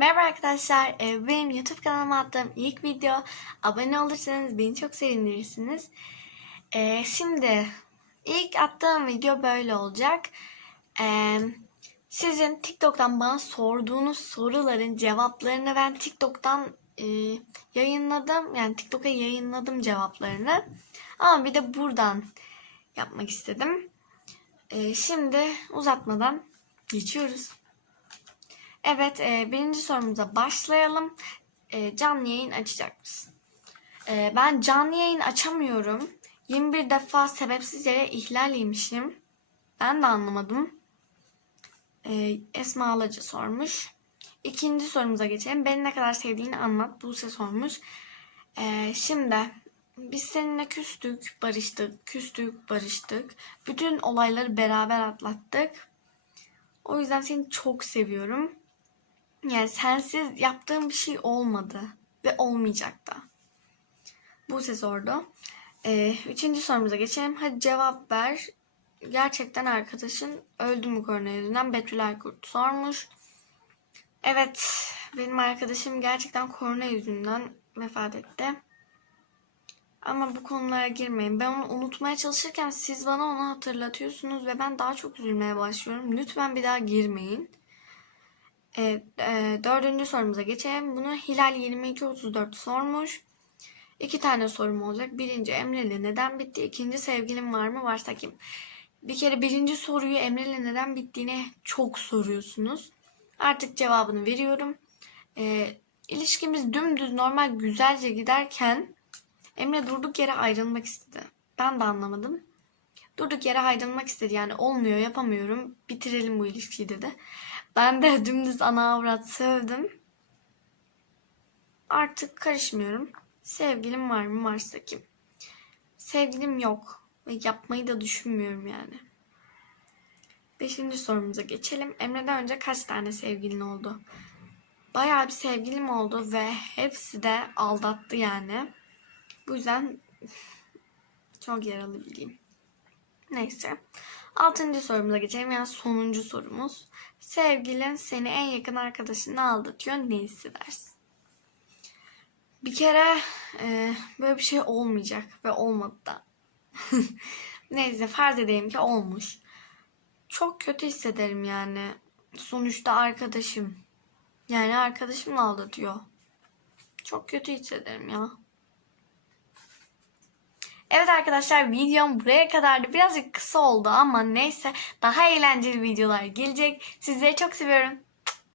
Merhaba arkadaşlar, Ee, benim YouTube kanalıma attığım ilk video. Abone olursanız beni çok sevindirirsiniz. Ee, Şimdi ilk attığım video böyle olacak. Ee, Sizin TikTok'tan bana sorduğunuz soruların cevaplarını ben TikTok'tan e, yayınladım. Yani TikTok'a yayınladım cevaplarını. Ama bir de buradan yapmak istedim. Şimdi uzatmadan geçiyoruz. Evet, e, birinci sorumuza başlayalım. E, canlı yayın açacak mısın? E, ben canlı yayın açamıyorum. 21 defa sebepsiz yere ihlal yemişim. Ben de anlamadım. E, Esma Alacı sormuş. İkinci sorumuza geçelim. Beni ne kadar sevdiğini anlat. Buse sormuş. E, şimdi biz seninle küstük, barıştık, küstük, barıştık. Bütün olayları beraber atlattık. O yüzden seni çok seviyorum. Yani sensiz yaptığım bir şey olmadı ve olmayacak da. Buse sordu. Ee, üçüncü sorumuza geçelim. Hadi cevap ver. Gerçekten arkadaşın öldü mü korona yüzünden? Betül Aykurt sormuş. Evet, benim arkadaşım gerçekten korona yüzünden vefat etti. Ama bu konulara girmeyin. Ben onu unutmaya çalışırken siz bana onu hatırlatıyorsunuz ve ben daha çok üzülmeye başlıyorum. Lütfen bir daha girmeyin. Evet, dördüncü sorumuza geçelim. Bunu Hilal 2234 sormuş. İki tane sorum olacak. Birinci Emre'yle neden bitti? İkinci sevgilim var mı? Varsa kim? Bir kere birinci soruyu Emre'yle neden bittiğini çok soruyorsunuz. Artık cevabını veriyorum. E, ilişkimiz dümdüz normal güzelce giderken Emre durduk yere ayrılmak istedi. Ben de anlamadım. Durduk yere ayrılmak istedi. Yani olmuyor yapamıyorum. Bitirelim bu ilişkiyi dedi. Ben de dümdüz ana avrat sövdüm. Artık karışmıyorum. Sevgilim var mı varsa kim? Sevgilim yok. Ve yapmayı da düşünmüyorum yani. Beşinci sorumuza geçelim. Emre'den önce kaç tane sevgilin oldu? Bayağı bir sevgilim oldu ve hepsi de aldattı yani. Bu yüzden çok yaralı biriyim. Neyse. Altıncı sorumuza geçelim. Yani sonuncu sorumuz. Sevgilin seni en yakın arkadaşını aldatıyor. Ne hissedersin? Bir kere e, böyle bir şey olmayacak ve olmadı da. Neyse farz edelim ki olmuş. Çok kötü hissederim yani. Sonuçta arkadaşım. Yani arkadaşımla aldatıyor. Çok kötü hissederim ya. Evet arkadaşlar videom buraya kadardı. Birazcık kısa oldu ama neyse daha eğlenceli videolar gelecek. Sizleri çok seviyorum.